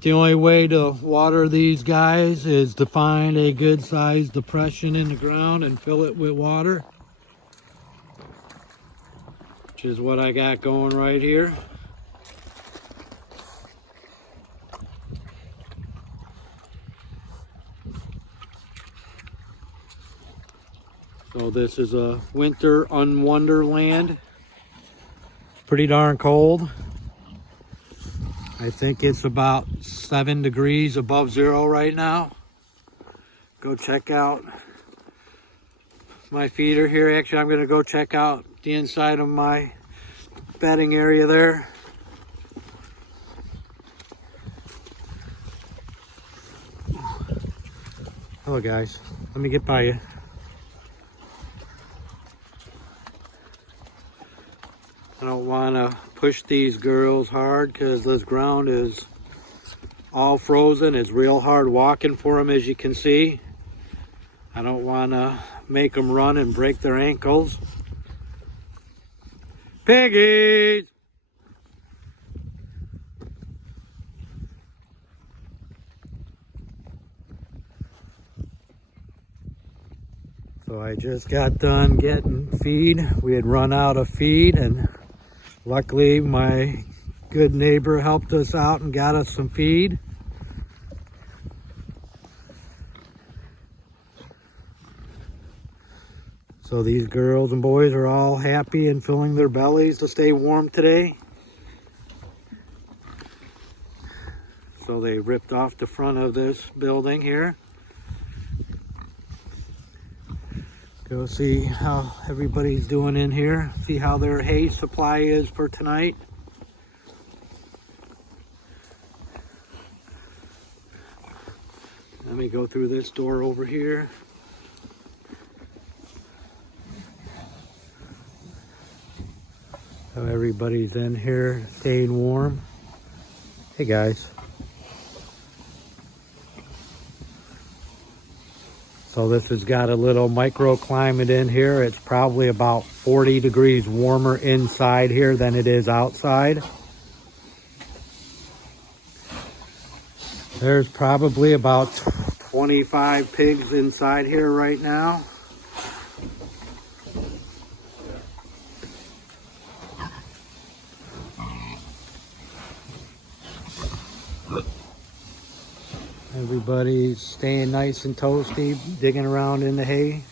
The only way to water these guys is to find a good sized depression in the ground and fill it with water, which is what I got going right here. So this is a winter wonderland. Pretty darn cold. I think it's about 7 degrees above zero right now. Go check out my feeder here. Actually, I'm gonna go check out the inside of my bedding area there. Hello guys, let me get by you. I don't want to push these girls hard because this ground is all frozen. It's real hard walking for them, as you can see. I don't want to make them run and break their ankles. Piggies! So I just got done getting feed. We had run out of feed, and luckily my good neighbor helped us out and got us some feed. So these girls and boys are all happy and filling their bellies to stay warm today. So they ripped off the front of this building here. Go see how everybody's doing in here. See how their hay supply is for tonight. Let me go through this door over here. So everybody's in here staying warm. Hey guys. So this has got a little microclimate in here. It's probably about 40 degrees warmer inside here than it is outside. There's probably about 25 pigs inside here right now. Everybody's staying nice and toasty, digging around in the hay.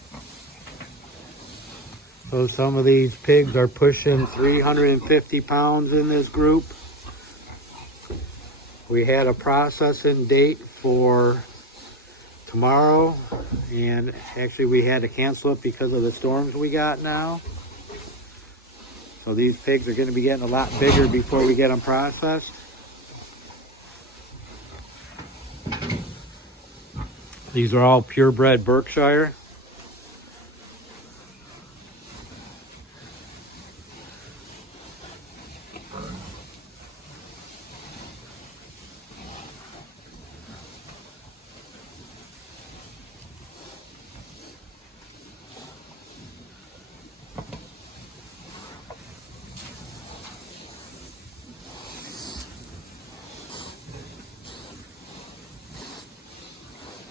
So some of these pigs are pushing 350 pounds in this group. We had a processing date for tomorrow, and actually we had to cancel it because of the storms we got now. So these pigs are going to be getting a lot bigger before we get them processed. These are all purebred Berkshire.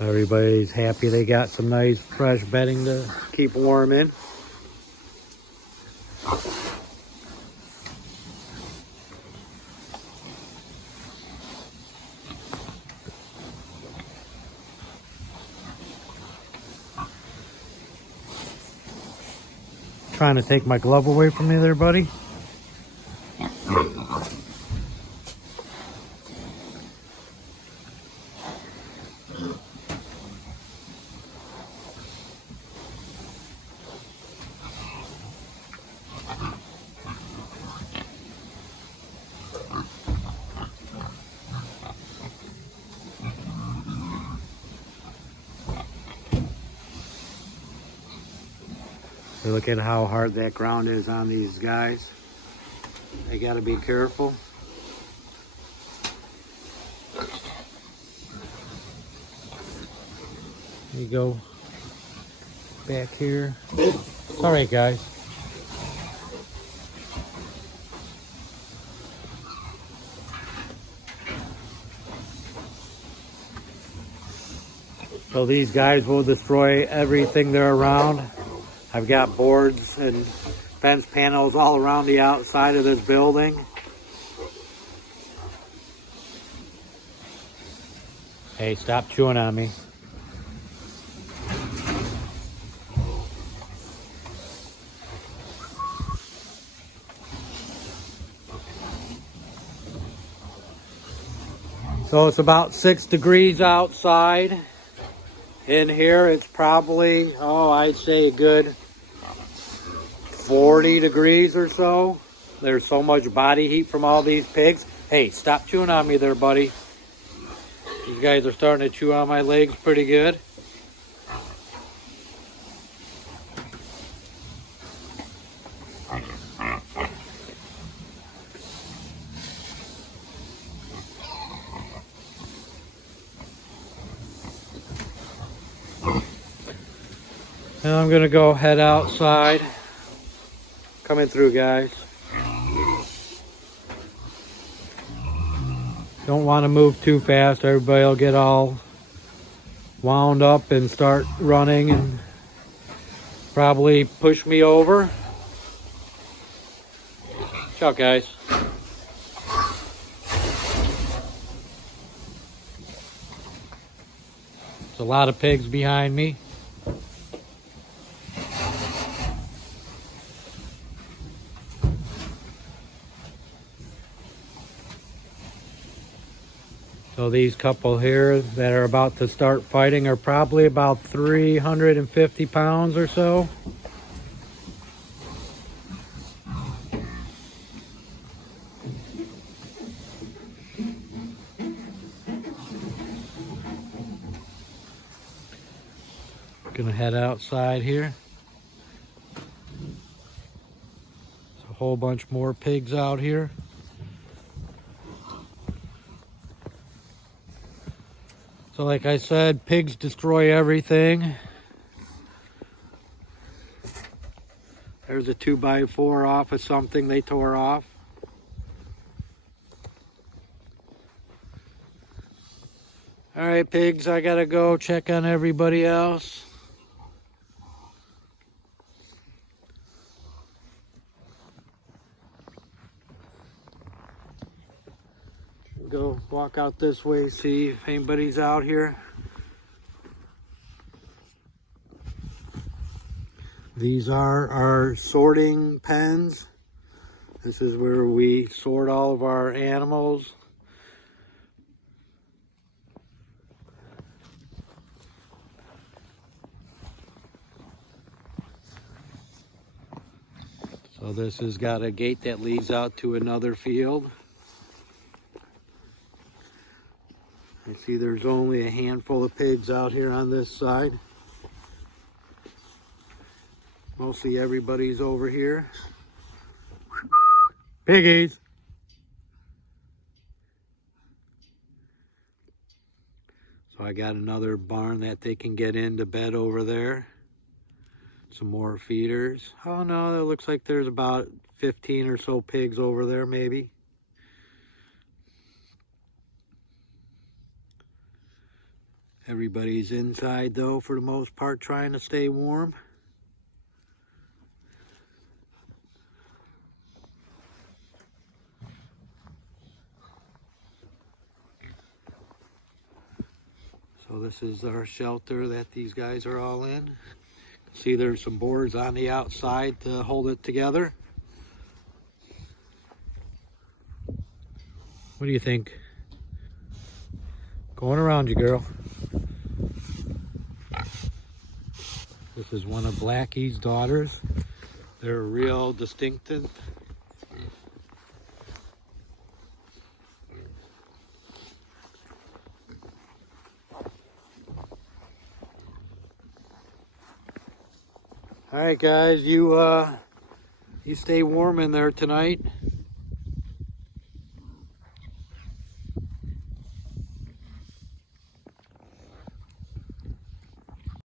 Everybody's happy they got some nice fresh bedding to keep warm in. Trying to take my glove away from me there, buddy. So look at how hard that ground is on these guys. They got to be careful. You go back here. It's all right, guys. So these guys will destroy everything they're around. I've got boards and fence panels all around the outside of this building. Hey, stop chewing on me. So it's about 6 degrees outside. In here it's probably, I'd say a good 40 degrees or so. There's so much body heat from all these pigs. Hey, stop chewing on me there, buddy. These guys are starting to chew on my legs pretty good. And I'm gonna go head outside. Coming through, guys. Don't want to move too fast. Everybody will get all wound up and start running and probably push me over. Ciao, guys. There's a lot of pigs behind me. So these couple here that are about to start fighting are probably about 350 pounds or so. Gonna head outside here. There's a whole bunch more pigs out here. So like I said, pigs destroy everything. There's a 2x4 off of something they tore off. All right, pigs, I gotta go check on everybody else. Go walk out this way, see if anybody's out here. These are our sorting pens. This is where we sort all of our animals. So this has got a gate that leads out to another field. I see there's only a handful of pigs out here on this side. Mostly everybody's over here. Piggies! So I got another barn that they can get into bed over there. Some more feeders. Oh no, it looks like there's about 15 or so pigs over there maybe. Everybody's inside though, for the most part, trying to stay warm. So this is our shelter that these guys are all in. See, there's some boards on the outside to hold it together. What do you think? Going around you, girl. This is one of Blackie's daughters. They're real distinctive. All right, guys, you stay warm in there tonight.